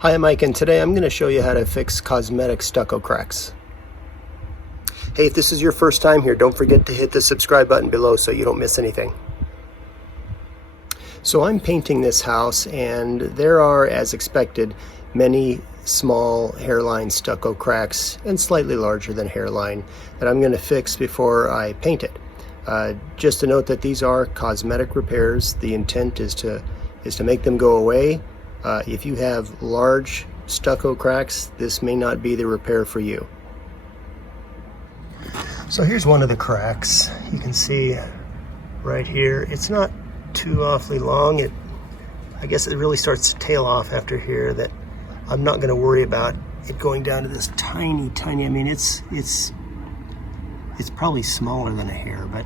Hi, I'm Mike, and today I'm going to show you how to fix cosmetic stucco cracks. Hey, if this is your first time here, don't forget to hit the subscribe button below so you don't miss anything. So I'm painting this house, and there are, as expected, many small hairline stucco cracks and slightly larger than hairline that I'm going to fix before I paint it. Just to note that these are cosmetic repairs. The intent is to make them go away. If you have large stucco cracks, this may not be the repair for you. So here's one of the cracks. You can see right here, it's not too awfully long. I guess it really starts to tail off after here, that I'm not going to worry about it going down to this tiny, I mean, it's probably smaller than a hair, but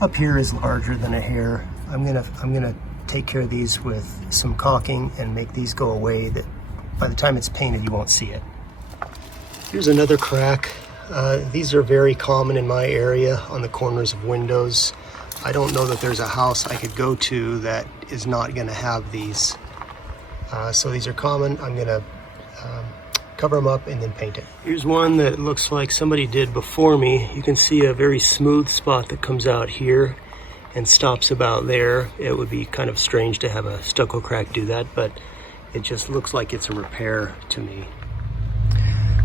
up here is larger than a hair. I'm gonna take care of these with some caulking and make these go away, that by the time it's painted you won't see it. Here's another crack. These are very common in my area on the corners of windows. I don't know that there's a house I could go to that is not going to have these. So these are common. I'm going to cover them up and then paint it. Here's one that looks like somebody did before me. You can see a very smooth spot that comes out here and stops about there. It would be kind of strange to have a stucco crack do that, but it just looks like it's a repair to me.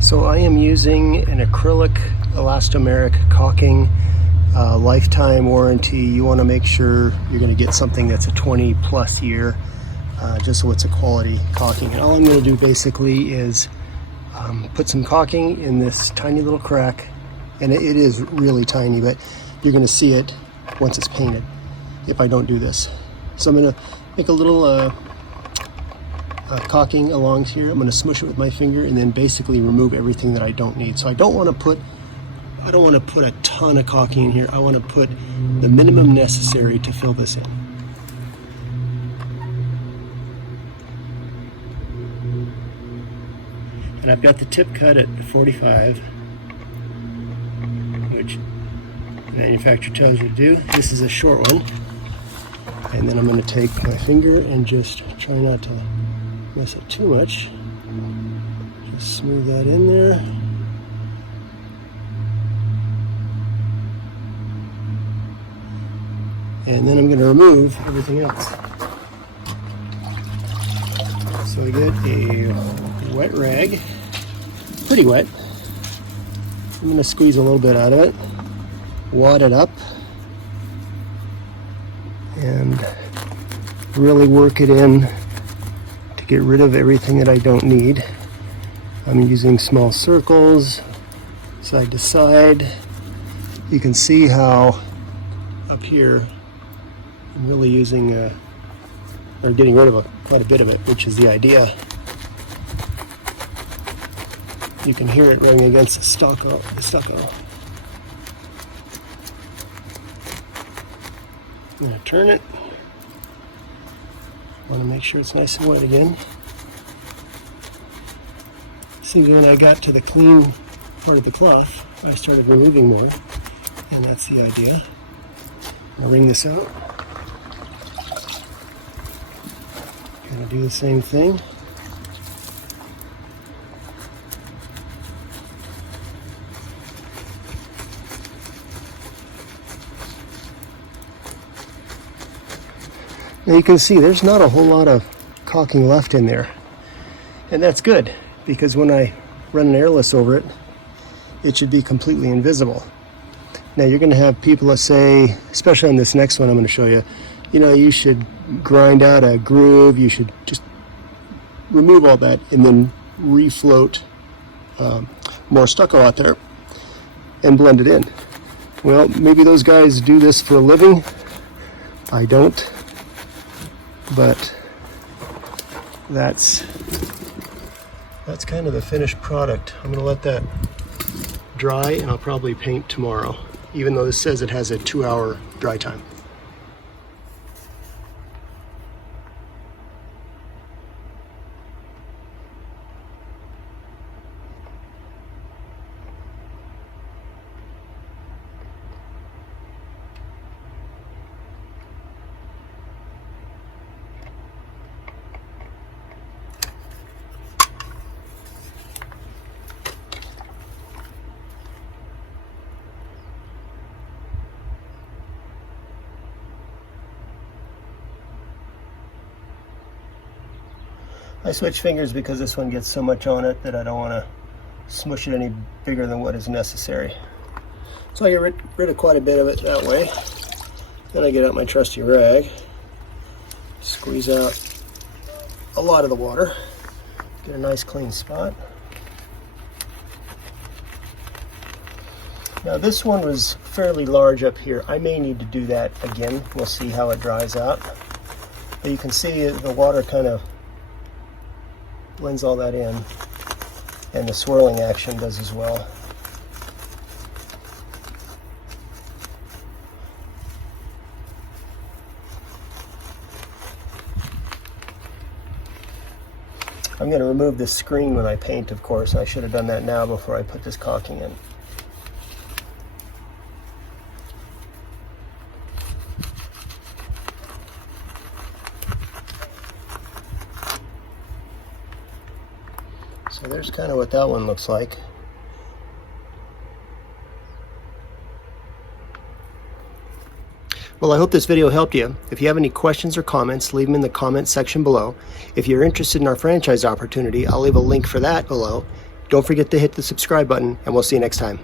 So I am using an acrylic elastomeric caulking, lifetime warranty. You want to make sure you're going to get something that's a 20+ year, just so it's a quality caulking. And all I'm going to do basically is put some caulking in this tiny little crack, and it is really tiny, but you're going to see it once it's painted if I don't do this. So I'm going to make a little caulking along here. I'm going to smush it with my finger and then basically remove everything that I don't need. So I don't want to put a ton of caulking in here. I want to put the minimum necessary to fill this in. And I've got the tip cut at 45, which the manufacturer tells you to do. This is a short one. And then I'm going to take my finger and just try not to mess it too much. Just smooth that in there. And then I'm going to remove everything else. So I get a wet rag, pretty wet. I'm going to squeeze a little bit out of it, wad it up, and really work it in to get rid of everything that I don't need. I'm using small circles, side to side. You can see how up here I'm really using or getting rid of quite a bit of it, which is the idea. You can hear it running against the stucco. I'm going to turn it. I want to make sure it's nice and wet again. See, when I got to the clean part of the cloth, I started removing more, and that's the idea. I'll wring this out. Gonna do the same thing. Now you can see there's not a whole lot of caulking left in there, and that's good, because when I run an airless over it, it should be completely invisible. Now you're going to have people that say, especially on this next one I'm going to show you, you should grind out a groove, you should just remove all that and then refloat more stucco out there and blend it in. Well, maybe those guys do this for a living. I don't. But that's kind of the finished product. I'm going to let that dry, and I'll probably paint tomorrow, even though this says it has a 2-hour dry time. I switch fingers because this one gets so much on it that I don't want to smush it any bigger than what is necessary. So I get rid of quite a bit of it that way. Then I get out my trusty rag, squeeze out a lot of the water, get a nice clean spot. Now this one was fairly large up here. I may need to do that again. We'll see how it dries out. But you can see the water kind of blends all that in, and the swirling action does as well. I'm going to remove this screen when I paint, of course. I should have done that now before I put this caulking in. So there's kind of what that one looks like. Well, I hope this video helped you. If you have any questions or comments, leave them in the comment section below. If you're interested in our franchise opportunity, I'll leave a link for that below. Don't forget to hit the subscribe button, and we'll see you next time.